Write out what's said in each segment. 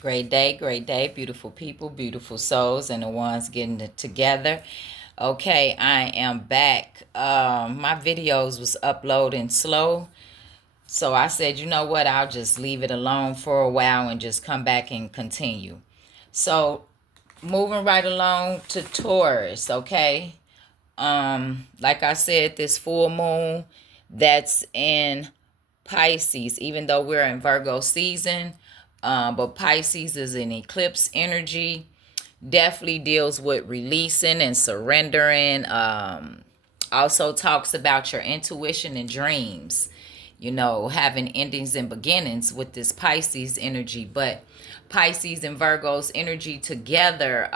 Great day, beautiful people, beautiful souls, and the ones getting it together. Okay, I am back. My videos was uploading slow, so I said, you know what? I'll just leave it alone for a while and just come back and continue. So, moving right along to Taurus. Okay, like I said, this full moon that's in Pisces, even though we're in Virgo season, but Pisces is an eclipse energy, definitely deals with releasing and surrendering. Also talks about your intuition and dreams, having endings and beginnings with this Pisces energy. But Pisces and Virgo's energy together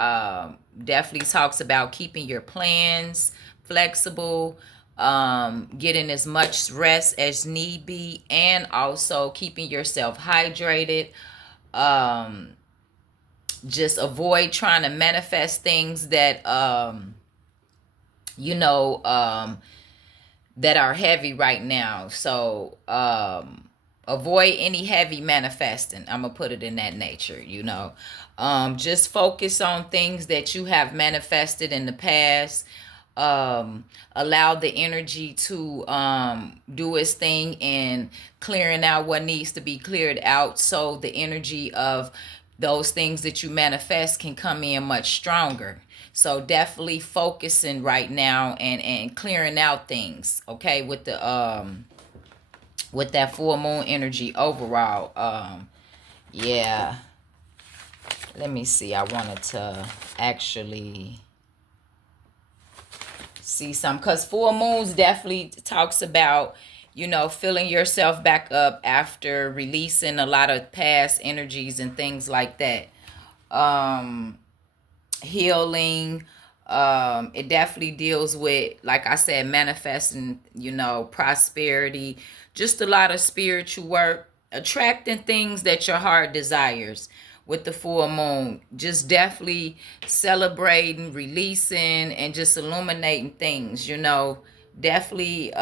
definitely talks about keeping your plans flexible, getting as much rest as need be, and also keeping yourself hydrated. Um, just avoid trying to manifest things that you know um, that are heavy right now. So avoid any heavy manifesting. I'm gonna put it in that nature. Just focus on things that you have manifested in the past. Allow the energy to do its thing and clearing out what needs to be cleared out, so the energy of those things that you manifest can come in much stronger. So definitely focusing right now and clearing out things, okay, with that full moon energy overall. Yeah. Let me see. I wanted to actually see some, because full moons definitely talks about filling yourself back up after releasing a lot of past energies and things like that. Healing. It definitely deals with, like I said, manifesting, prosperity, just a lot of spiritual work, attracting things that your heart desires with the full moon. Just definitely celebrating, releasing, and just illuminating things, definitely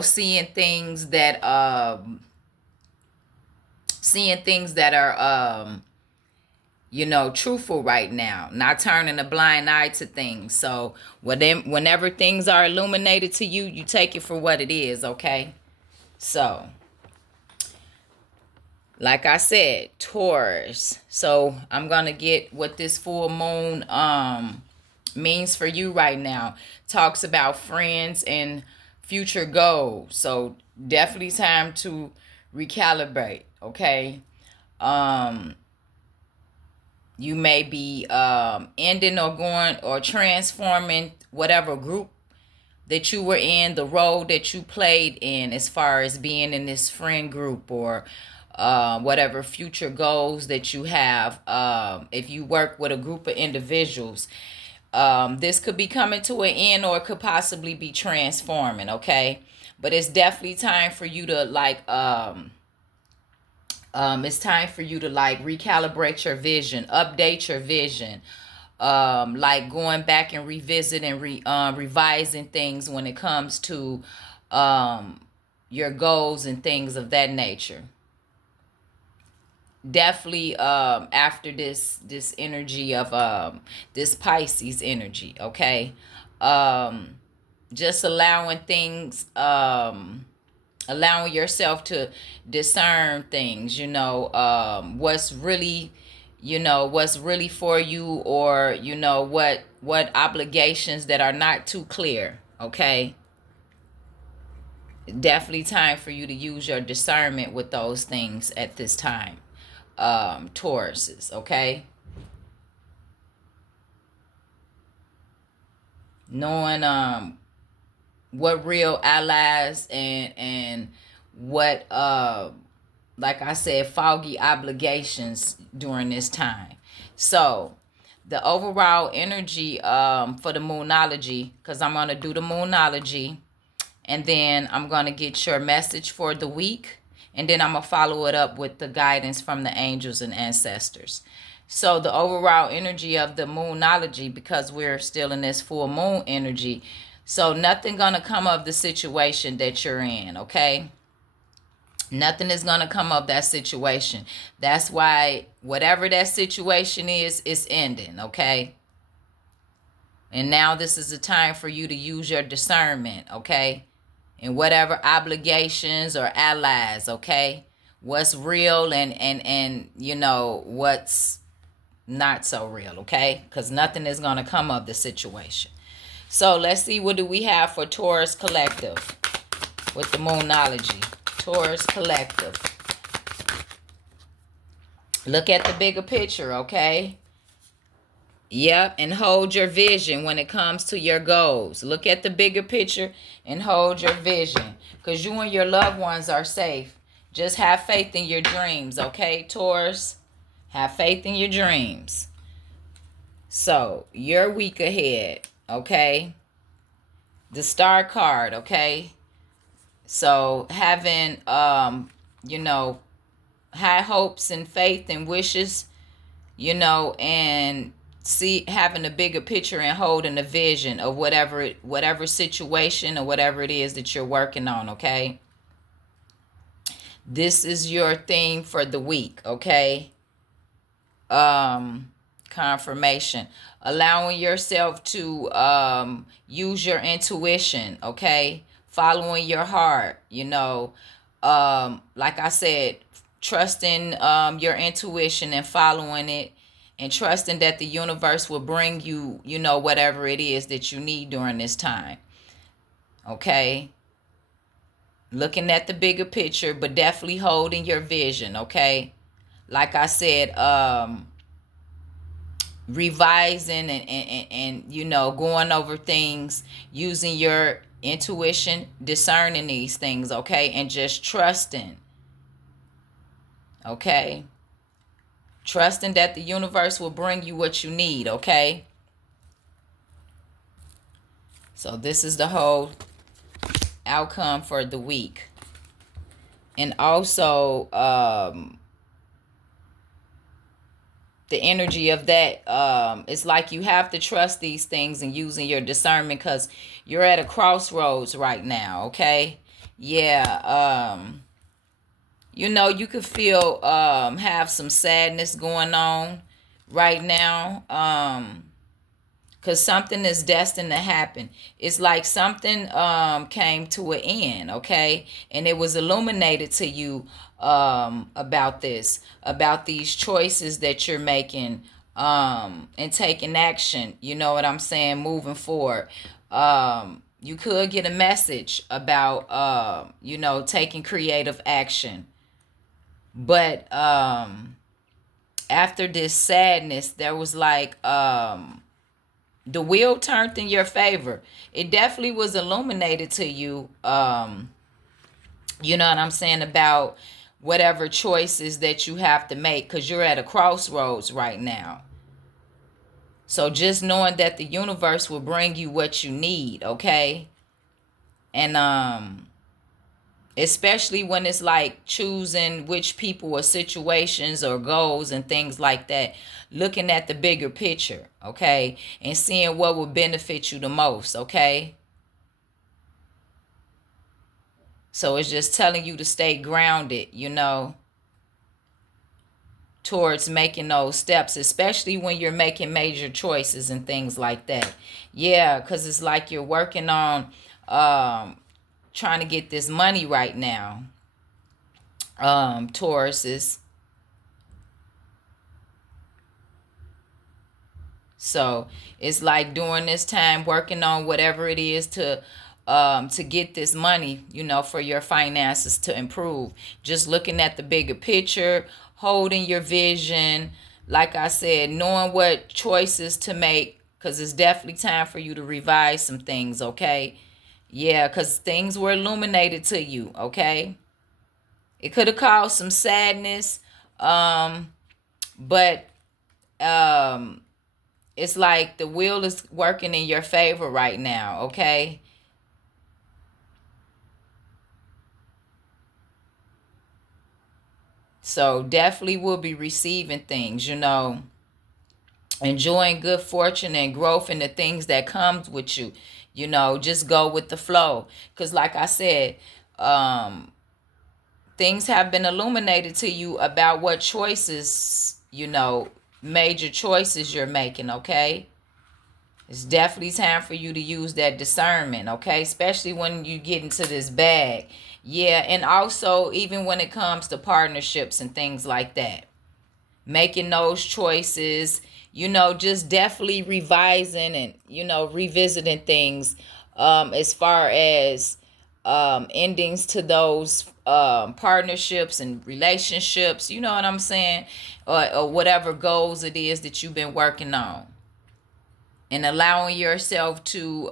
seeing things that are truthful right now, not turning a blind eye to things. So whenever things are illuminated to you, you take it for what it is, okay? So, like I said, Taurus. So I'm gonna get what this full moon means for you right now. Talks about friends and future goals. So definitely time to recalibrate, okay? Um you may be ending or going or transforming whatever group that you were in, the role that you played in, as far as being in this friend group, or whatever future goals that you have. If you work with a group of individuals, this could be coming to an end, or it could possibly be transforming, okay? But it's definitely time for you to it's time for you to recalibrate your vision, update your vision, like going back and revisiting, revising things when it comes to your goals and things of that nature. Definitely after this energy of this Pisces energy, okay? Um, just allowing yourself to discern things, what's really for you, or what obligations that are not too clear, okay? Definitely time for you to use your discernment with those things at this time, Tauruses, okay? Knowing what real allies and what like I said, foggy obligations during this time. So the overall energy for the Moonology, because I'm going to do the Moonology, and then I'm going to get your message for the week, and then I'm going to follow it up with the guidance from the angels and ancestors. So the overall energy of the Moonology, because we're still in this full moon energy, so nothing going to come of the situation that you're in, okay? Nothing is going to come of that situation. That's why whatever that situation is, it's ending, okay? And now this is the time for you to use your discernment, okay? And whatever obligations or allies, okay? What's real and you know, what's not so real, okay? Because nothing is going to come of the situation. So let's see, what do we have for Taurus Collective with the Moonology. Taurus Collective. Look at the bigger picture, okay? Yep, and hold your vision when it comes to your goals. Look at the bigger picture and hold your vision, because you and your loved ones are safe. Just have faith in your dreams, okay, Taurus? Have faith in your dreams. So, your week ahead, okay? The Star card, okay? So, having, you know, high hopes and faith and wishes, you know, and see, having a bigger picture and holding a vision of whatever situation or whatever it is that you're working on, okay? This is your theme for the week, okay? Confirmation. Allowing yourself to use your intuition, okay? Following your heart, you know. Like I said, trusting your intuition and following it, and trusting that the universe will bring you, you know, whatever it is that you need during this time, okay? Looking at the bigger picture, but definitely holding your vision, okay? Like I said, revising and you know, going over things, using your intuition, discerning these things, okay? And just trusting, okay? Trusting that the universe will bring you what you need, okay? So this is the whole outcome for the week. And also the energy of that, it's like you have to trust these things and using your discernment, because you're at a crossroads right now, okay? Yeah, you know, you could feel have some sadness going on right now, because something is destined to happen. It's like something came to an end, okay? And it was illuminated to you about this, about these choices that you're making, and taking action, you know what I'm saying, moving forward. You could get a message about, you know, taking creative action. But after this sadness, there was like, the wheel turned in your favor. It definitely was illuminated to you, you know what I'm saying, about whatever choices that you have to make, because you're at a crossroads right now. So just knowing that the universe will bring you what you need, okay? And especially when it's like choosing which people or situations or goals and things like that, looking at the bigger picture, okay, and seeing what would benefit you the most, okay? So it's just telling you to stay grounded, you know, towards making those steps, especially when you're making major choices and things like that. Yeah, because it's like you're working on trying to get this money right now, Tauruses. So it's like during this time working on whatever it is to get this money, you know, for your finances to improve. Just looking at the bigger picture, holding your vision, like I said, knowing what choices to make, because it's definitely time for you to revise some things, okay? Yeah, because things were illuminated to you, okay? It could have caused some sadness, but um it's like the wheel is working in your favor right now, okay? So definitely will be receiving things, you know, enjoying good fortune and growth and the things that comes with you. You know, just go with the flow. Because like I said, things have been illuminated to you about what choices, major choices you're making, okay? It's definitely time for you to use that discernment, okay? Especially when you get into this bag. Yeah, and also even when it comes to partnerships and things like that. Making those choices, just definitely revising and, revisiting things as far as endings to those partnerships and relationships, you know what I'm saying? Or whatever goals it is that you've been working on, and allowing yourself to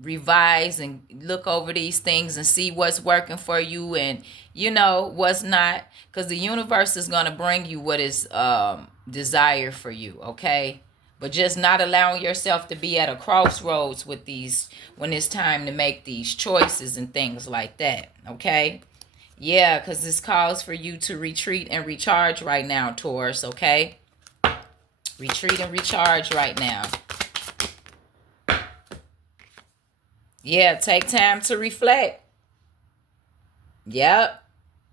revise and look over these things and see what's working for you and what's not, because the universe is going to bring you what is desired for you, okay? But just not allowing yourself to be at a crossroads with these when it's time to make these choices and things like that, okay? Yeah, because this calls for you to retreat and recharge right now, Taurus, okay? Retreat and recharge right now. Yeah, take time to reflect. Yep.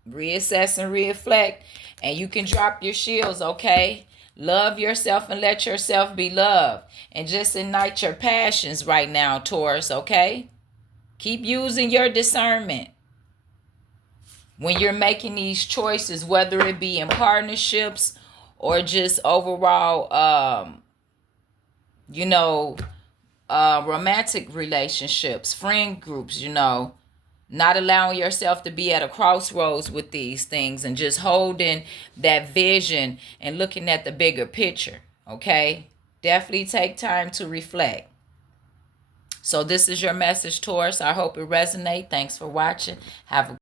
Reassess and reflect. And you can drop your shields, okay? Love yourself and let yourself be loved. And just ignite your passions right now, Taurus, okay? Keep using your discernment when you're making these choices, whether it be in partnerships or just overall, romantic relationships, friend groups, not allowing yourself to be at a crossroads with these things and just holding that vision and looking at the bigger picture, okay? Definitely take time to reflect. So this is your message, Taurus. I hope it resonates. Thanks for watching. Have a